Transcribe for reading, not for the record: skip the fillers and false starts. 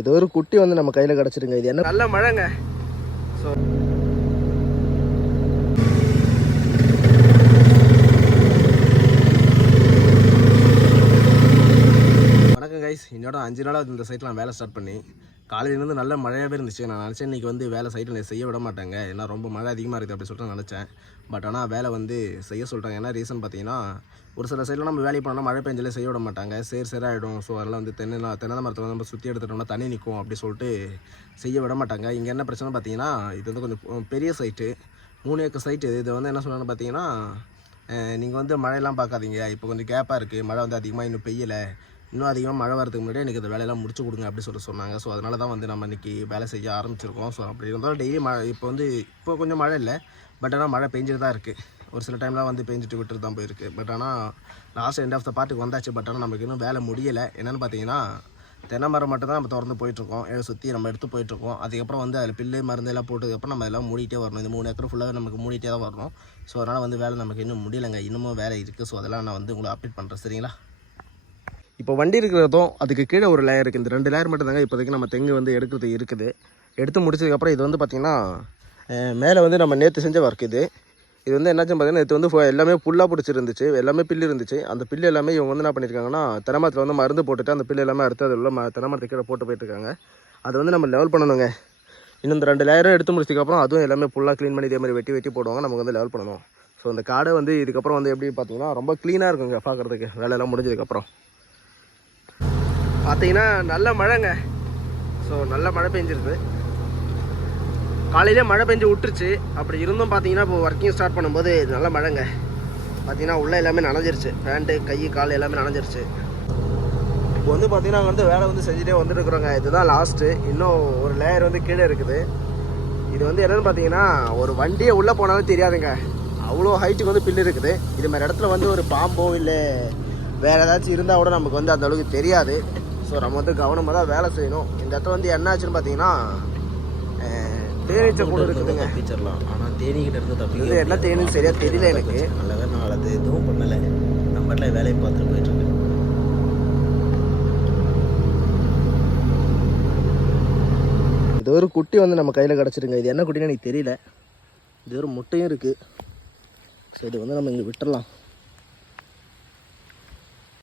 இது ஒரு குட்டி வந்து நம்ம கையில் கிடச்சிருங்க. இது என்ன நல்ல மழைங்க. ஸோ வணக்கம் கைஸ். என்னோட 5 நாளாக இந்த சைட்டில் நான் வேலை ஸ்டார்ட் பண்ணி காலையிலேருந்து நல்ல மழையாகவே இருந்துச்சு. நான் நினச்சேன் இன்றைக்கி வந்து வேலை சைட்டில் செய்ய விட மாட்டாங்க, ஏன்னா ரொம்ப மழை அதிகமாக இருக்குது அப்படி சொல்லிட்டு நினச்சேன். பட் ஆனால் வேலை வந்து செய்ய சொல்லிட்டாங்க. ஏன்னா ரீசன் பார்த்தீங்கன்னா, ஒரு சில சைடில் நம்ம வேலை பண்ணால் மழை பெஞ்சாலே செய்ய விட மாட்டாங்க, சேராகிடும். ஸோ அதெல்லாம் வந்து தென்னை மரத்தில் நம்ம சுற்றி எடுத்துட்டோம்னா தண்ணி நிற்கும் அப்படி சொல்லிட்டு செய்ய விட மாட்டாங்க. இங்கே என்ன பிரச்சனை பார்த்தீங்கன்னா, இது வந்து கொஞ்சம் பெரிய சைட்டு, 3 ஏக்கர் சைட்டு. இதை வந்து என்ன சொன்னான்னு பார்த்தீங்கன்னா, நீங்கள் வந்து மழையெல்லாம் பார்க்காதீங்க, இப்போ கொஞ்சம் கேப்பாக இருக்குது, மழை வந்து அதிகமாக இன்னும் பெய்யலை, இன்னும் அதிகமாக மழை வரதுக்கு முன்னாடி எனக்கு இந்த வேலையெல்லாம் முடிச்சு கொடுங்க அப்படி சொன்னாங்க. ஸோ அதனால தான் வந்து நம்ம இன்றைக்கி வேலை செய்ய ஆரம்பிச்சிருக்கோம். ஸோ அப்படி இருந்தாலும் டெய்லி மழை இப்போ கொஞ்சம் மழை இல்லை, பட் ஆனால் மழை பெஞ்சிட்டு தான் இருக்குது. ஒரு சில டைம்லாம் வந்து பெஞ்சிட்டு விட்டுட்டு தான் போயிருக்கு. பட் ஆனால் லாஸ்ட் எண்ட் ஆஃப் த பார்ட்டுக்கு வந்தாச்சு. பட் ஆனால் நமக்கு இன்னும் வேலை முடியலை. என்னென்னு பார்த்தீங்கன்னா, தென்னை மரம் மட்டும் தான் நம்ம திறந்து போயிட்டுருக்கோம், சுற்றி நம்ம எடுத்து போயிட்டுருக்கோம். அதுக்கப்புறம் வந்து அதில் பில்லு மருந்து எல்லாம் போட்டதுக்கப்புறம் நம்ம எல்லாம் மூடிட்டே வரணும். இந்த 3 ஏக்கர் ஃபுல்லாக நமக்கு மூடிட்டே தான் வரணும். ஸோ அதனால் வந்து வேலை நமக்கு இன்னும் முடியலைங்க, இன்னமும் வேலை இருக்குது. ஸோ அதெல்லாம் நான் வந்து உங்களை அப்டேட் பண்ணுறேன், சரிங்களா? இப்போ வண்டி இருக்கிறதும் அதுக்கு கீழே ஒரு லேயர் இருக்குது. இந்த 2 லேயர் மட்டும் தாங்க இப்போதைக்கு நம்ம தெங்கு வந்து எடுக்கிறது இருக்குது. எடுத்து முடிச்சதுக்கப்புறம் இது வந்து பார்த்திங்கன்னா, மேலே வந்து நம்ம நேற்று செஞ்ச ஒர்க் இது வந்து என்னாச்சுன்னு பார்த்தீங்கன்னா, நேற்று வந்து எல்லாமே புல்லாக பிடிச்சிருந்துச்சு, எல்லாமே பில்லு இருந்துச்சு. அந்த பில்லு எல்லாமே இவங்க வந்து என்ன பண்ணியிருக்காங்கன்னா, தென்னமரத்தில் வந்து மருந்து போட்டுட்டு அந்த பில்லு எல்லாமே அடுத்து அதில் உள்ள தென்னமரத்துக்கு கீழே போட்டு போயிட்டுருக்காங்க. அதை வந்து நம்ம லெவல் பண்ணணுங்க. இன்னும் இந்த 2 லேயரும் எடுத்து முடிச்சதுக்கப்புறம் அதுவும் எல்லாமே ஃபுல்லாக க்ளீன் பண்ணி இதே மாதிரி வெட்டி போடுவாங்க, நமக்கு வந்து லெவல் பண்ணணும். ஸோ அந்த காடை வந்து இதுக்கப்புறம் வந்து எப்படி பார்த்தீங்கன்னா ரொம்ப க்ளீனாக இருக்குங்க பார்க்குறதுக்கு, வேலையெல்லாம் முடிஞ்சதுக்கப்புறம். பார்த்தீங்கன்னா நல்ல மழைங்க. ஸோ நல்ல மழை பெஞ்சிருது. காலையிலே மழை பெஞ்சு விட்டுருச்சு. அப்படி இருந்தும் பார்த்தீங்கன்னா இப்போ ஒர்க்கிங் ஸ்டார்ட் பண்ணும்போது நல்ல மழைங்க. பார்த்தீங்கன்னா உள்ளே எல்லாமே நனைஞ்சிருச்சு, பேண்ட்டு கை கால் எல்லாமே நனைஞ்சிருச்சு. இப்போ வந்து பார்த்தீங்கன்னா வந்து வேலை வந்து செஞ்சுட்டே வந்துட்டுருக்குறோங்க. இதுதான் லாஸ்ட்டு, இன்னும் ஒரு லேயர் வந்து கீழே இருக்குது. இது வந்து என்னென்னு பார்த்தீங்கன்னா, ஒரு வண்டியை உள்ளே போனாலும் தெரியாதுங்க, அவ்வளோ ஹைட்டுக்கு வந்து பில்லு இருக்குது. இது மாதிரி இடத்துல வந்து ஒரு பாம்போ இல்லை வேறு ஏதாச்சும் இருந்தால் கூட நமக்கு வந்து அந்தளவுக்கு தெரியாது. ஸோ நம்ம வந்து கவனமாக தான் வேலை செய்யணும். இந்த இடத்துல வந்து என்ன ஆச்சுன்னு பார்த்தீங்கன்னா, தேனீச்சை கூட இருக்குதுங்க. தப்பிச்சிடலாம், ஆனால் தேனிக்கிட்ட இருந்து தப்பி என்ன தேனின்னு சரியாக தெரியல எனக்கு. நல்ல நான் அது எதுவும் பண்ணலை, நம்ம எல்லாம் வேலையை பார்த்துட்டு போயிட்டுருக்கு. இது ஒரு குட்டி வந்து நம்ம கையில் கிடச்சிருங்க. இது என்ன குட்டின்னு எனக்கு தெரியல. இது ஒரு முட்டையும் இருக்குது. ஸோ இது வந்து நம்ம இங்கே விட்டுடலாம்.